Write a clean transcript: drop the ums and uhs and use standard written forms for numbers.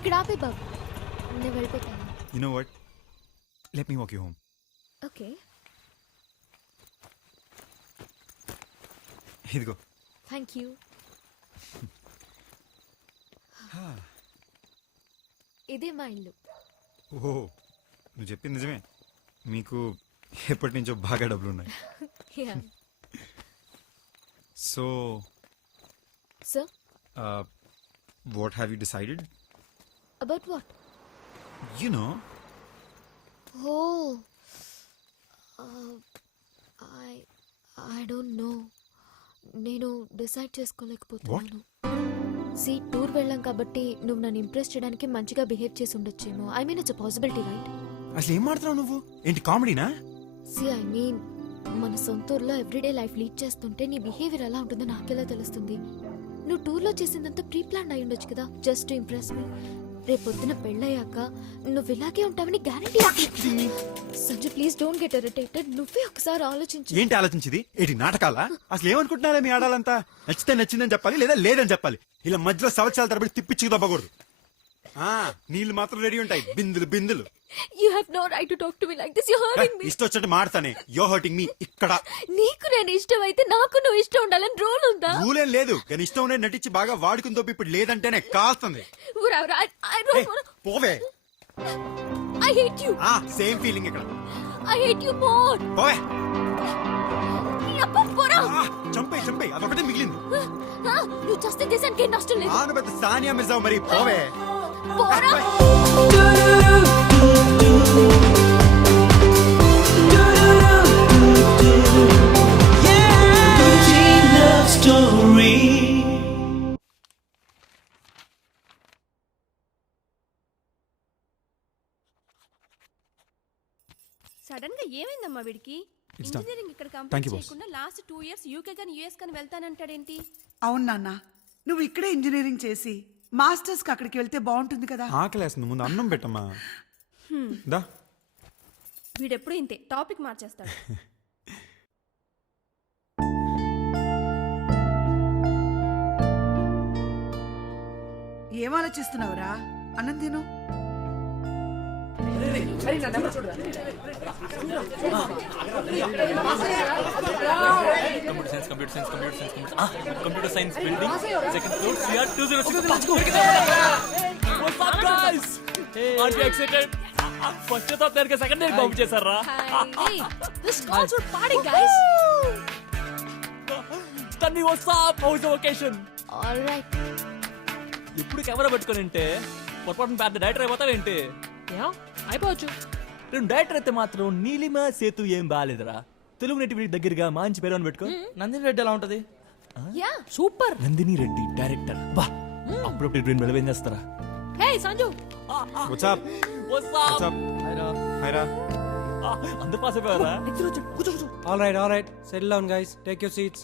ఇక్కడ ఆపే బాబు, నేను వెళ్ళిపోతాను. You know what? Let me walk you home. Okay. ఇదిగో. Thank you. ఇదే మా ఇల్లు. ఓహో, నువ్వు చెప్పింది నిజమే. మీకు ఎప్పటి నుంచో బాగా డబ్బులు ఉన్నాయి. So what have you decided? About what? You know. Oh, I don't know. నేను డిసైడ్ చేసుకోలేకపోతున్నాను. సి టూర్ వెళ్ళాం కాబట్టి నువ్వు నన్ను ఇంప్రెస్ చేయడానికి మంచిగా బిహేవ్ చేసి ఉండొచ్చేమో. I mean it's a possibility, right? అసలు ఏం మాట్లాడుతున్నావు నువ్వు? ఏంటి కామెడీనా? సి ఐ మీన్ మన సొంత ఊర్లో ఎవ్రీడే లైఫ్ లీడ్ చేస్తుంటే నీ బిహేవియర్ ఎలా ఉంటుందో నాకెలా తెలుస్తుంది? నువ్వు టూర్లో చేసిందంతా ప్రీ ప్లాన్ అయి ఉండొచ్చు కదా, జస్ట్ టు ఇంప్రెస్ మీ. రేపొద్దున పెళ్ళయ్యాక నువ్వు ఇలాగే ఉంటావని guarantee. Sanju please don't get irritated. నువ్వే ఒకసారి ఆలోచించు. ఏంటి ఆలోచించింది? ఏంటి నాటకాలా? అసలు ఏమనుకుంటున్నారా మీ ఆడాలంతా? నచ్చితే నచ్చిందని చెప్పాలి, లేదా లేదని చెప్పాలి. ఇలా మధ్యలో సంవత్సరాల తరబడి తిప్పిచ్చి తప్పకూడదు. నీళ్ళు మాత్రం రెడీ ఉంటాయి, బిందులు బిందులు. You have no right to talk to me like this. You're hurting me. ఇష్టం వచ్చినట్టు మాడతానే. You're hurting me. ఇక్కడ నీకు నేను ఇష్టం అయితే నాకు నువ్వు ఇష్టం ఉండాలని రూల్ ఉందా? రూల్ ఏం లేదు, కానీ ఇష్టం ఉండే నటించి బాగా వాడుకుందో ఇప్పుడు లేదంటేనే కాస్తుంది. పోవే. I hate you. Same feeling ఇక్కడ. I hate you more. పోవే. పోరా. చంపే అదొకటే మిగిలింది. నువ్వు చేస్తే దేశానికి ఏం నష్టం లేదు. ఆను పెద్ద సానియా మిర్జా మరి. పోవే. పోరా. సడన్ గా ఏమైందమ్మా వీడికి? ఇంజనీరింగ్ ఇక్కడ కంప్లీట్ చేయకుండా లాస్ట్ 2 years యూకే గాని యుఎస్ గాని వెళ్తానంటాడేంటి? అవును నాన్న, నువ్వు ఇక్కడే ఇంజనీరింగ్ చేసి మాస్టర్స్ కి అక్కడికి వెళ్తే బాగుంటుంది కదా. ఆకలేస్తుంది, ముందు అన్నం పెట్టమ్మా. దా. వీడెప్పుడు ఇంతే, టాపిక్ మార్చేస్తాడు. ఏం ఆలోచిస్తున్నావురా? అన్నం తిను. Computer science building, second floor, CR 206. Let's go. What's up, guys? Hey, aren't you excited? First top there ke second day bomb chesarra. Hey, this calls for party, guys. Tanvi, what's up? How is the vacation? All right. ఇప్పుడు camera పెట్టుకొని ఉంటే పొరపాటున పెద్ద director అయిపోతావేంటి? అయిపోవచ్చు. నేను director అయితే మాత్రం నీలిమ సేతు ఏం బాగాలేదురా. తెలుగు నేటివ్ దగ్గరగా మంచి పేరు అని పెట్టుకో. నందిని రెడ్డి ఎలా ఉంటది? సూపర్. నందిని రెడ్డి డైరెక్టర్. బా, అప్పుడప్పుడు బ్రెయిన్ మెలవేం చేస్తారా? Hey, Sanju. What's up? What's up? What's up? Hi ra. అందరూ పాస్ అయిపోయారా? All right. Settle down, guys. Take your seats.